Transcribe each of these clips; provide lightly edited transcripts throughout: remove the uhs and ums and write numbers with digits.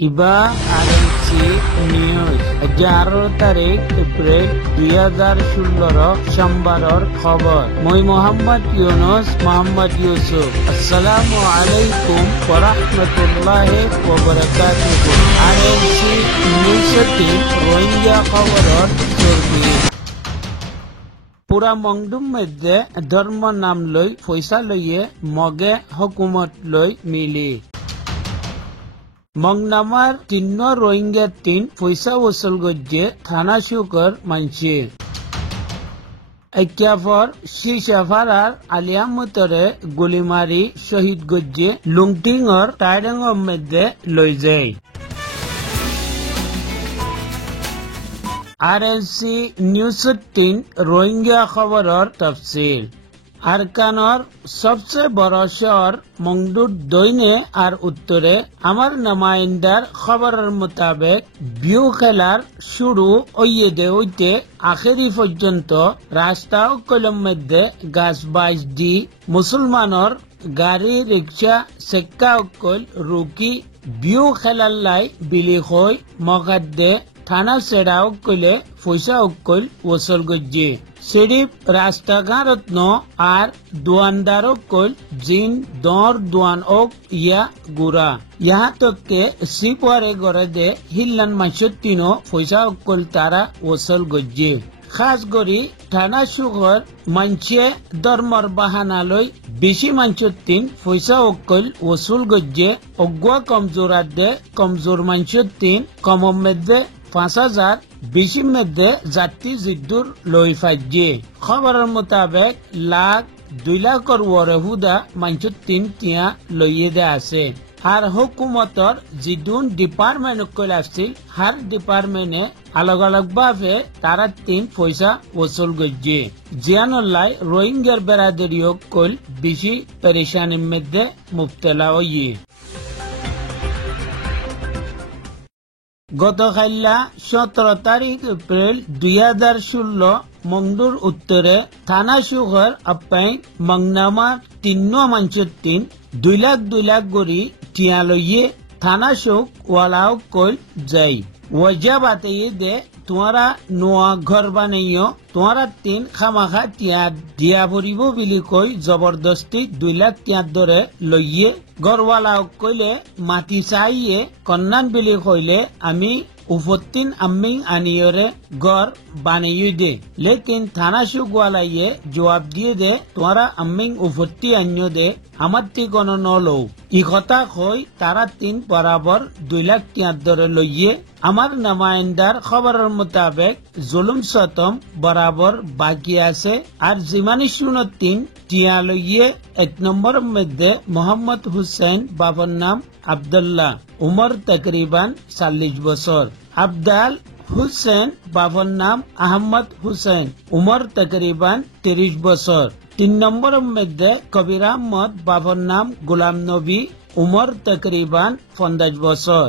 ইবা RMC news 11 তারিখ April 2016 সোমবাৰৰ খবৰ। মই মোহাম্মদ ইউনুস মোহাম্মদ ইউসুফ। আসসালামু আলাইকুম ওয়া রাহমাতুল্লাহি ওয়া বারাকাতুহু। আরএমসি নিউজটি রোহিঙ্গা খবৰৰ চৰ্চি। পুরা মংডুম মধ্যে ধর্ম নাম লৈ পয়সা লইয়ে মগে হুকুমত লৈ মিলি মংনামার তিন্ন রোহিঙ্গা তিন পয়সা ওসুল গজ্জে থানা শুকর মানছে একিয়াফর শিশাফারার আলিয়ামতরে গুলি মারি শহীদ গজ্জে লুংটিংর টাইডাঙ্গর মধ্যে লই যায়। আরএলসি নিউজ 3 রোহিঙ্গা খবরের তফসিল। আরকানর সবচেয়ে বড় শহর মংডুর দৈনে আর উত্তরে আমার নামাইন্দার খবরের মোতাবেক বিউ খেলার শুরু ওইয়েদে হইতে আখেরি পর্যন্ত রাস্তা কলম মধ্যে গাছ বাইশ দি মুসলমানর গাড়ি রিক্সা সেক্কা অকল রুকি বিউ খেলার লাই বিলি হই মগাদ্দে থানা সেরা অকলে পয়সা অকল ওসল গজ্জে শরীফ রাস্তাঘাটত আর দোয়ানদার অকল জিন দর দোয়ান ওক ইয়া গুড়া यहाँ तक के सिपवारे गरे दे हिल्लान मानसुत्तिनो पयसा अकल तारा वसल गज्जे खास गरी थाना सुगर मानसे धर्मर बाहानालै बेसि मानसुत्तिन पयसा अकल वसुल गज्जे अगुआ कमजोर दे कमजोर मानसुत्तिन कमम मध्य 5000 বেশি মধ্যে যাত্রী জিদ্দুর লই ফাইজে খবরের মোতাবেক লাখ 2 লাখর ওরে হুদা মানসুর তিন টিয়া লইয়ে দে আছে। আর হুকুমতর জিদুন ডিপার্টমেন্ট কল আসছিল হার ডিপার্টমেন্টে আলাগ আলাগ ভাবে তারা তিন পয়সা ওসুল গজ্জে জিয়ানুল্লাহ রোহিঙ্গার বেরাদরি কল বেশি পরেশানির মধ্যে মুবতলা হইয়ে। গতকাল্লা 17 তারিখ এপ্রিল 2016 মংডুর উত্তরে থানা সুগর আপাই মংনামা তিন্ন মানসুর তিন 2 লাখ গড়ি টিয়া লইয়ে থানা সুক ওয়ালাও কল যাই ওয়াজা বাতাইয়ে দে তোমারা নোয়া ঘর বানাইও তোমারা তিন খামাখা টিয়া দিয়া ভরিব বিলি কই জবরদস্তি 2 লাখ টিয়ার দরে লইয়ে গড়ওয়ালাও কইলে মাটি চাইয়ে কন্যান বিলি কইলে আমি উফত্তিন আম্মি আনিয়রে গড় বানিয়ে দে লেকিন থানা সুগওয়ালাইয়ে জবাব দিয়ে দে তোমারা আম্মি উফত্তি আনিও দে আমার ঠিকানো নলও ই কথা কই তারা তিন বরাবর 2 লাখ টিয়ার দরে লইয়ে আমার নামাইন্দার খবরের মোতাবেক জুলুম সতম বরাবর বাকি আছে আর জিমানি শুনত তিন টিয়া লইয়ে 1 নম্বরের মধ্যে মোহাম্মদ হুসেন বাবার নাম আব্দুল্লাহ উমর তকরিবান 40 বছর আব্দাল হুসেন বাবার নাম আহমদ হুসেন উমর তকরিবান 30 বছর 3 নম্বরের মধ্যে কবির আহমদ বাবার নাম গোলাম নবী উমর তকরিবান 50 বছর।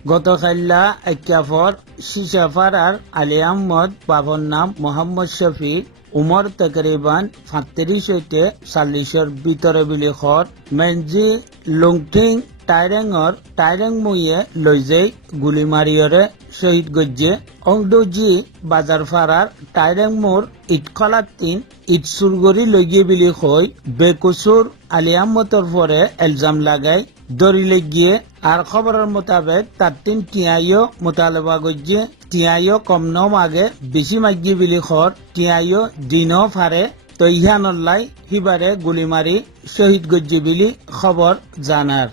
গতকাল্লা একিয়াফর শিশাফারার আলী আহমদ বাবার নাম মোহাম্মদ শফি উমর তকরিবান 35 হইতে 40 ভিতরে বিলি খর মেনজি লুংটিং টাইরেং মুয়ে লৈ যাই গুলি মারিয়রে শহীদ গজ্জে অংডোজি বাজার ফারার টাইরেং মোর ইটখলা তিন ইট সুরগরি লইয়ে বিলি কই বেকুসুর আলী আহমদর পরে এলজাম লাগাই দরিলে গিয়ে আর খবরের মোতাবেক তার তিন টিয়াইও মোতালেবা গজ্জে টিয়াইও কম নম আগে বেশি মাগিয়ে বিলি খর টিয়াইও দিনও ফারে তো ইহানল্লাই হিবারে গুলি মারি শহীদ গজ্জে বিলি খবর জানার।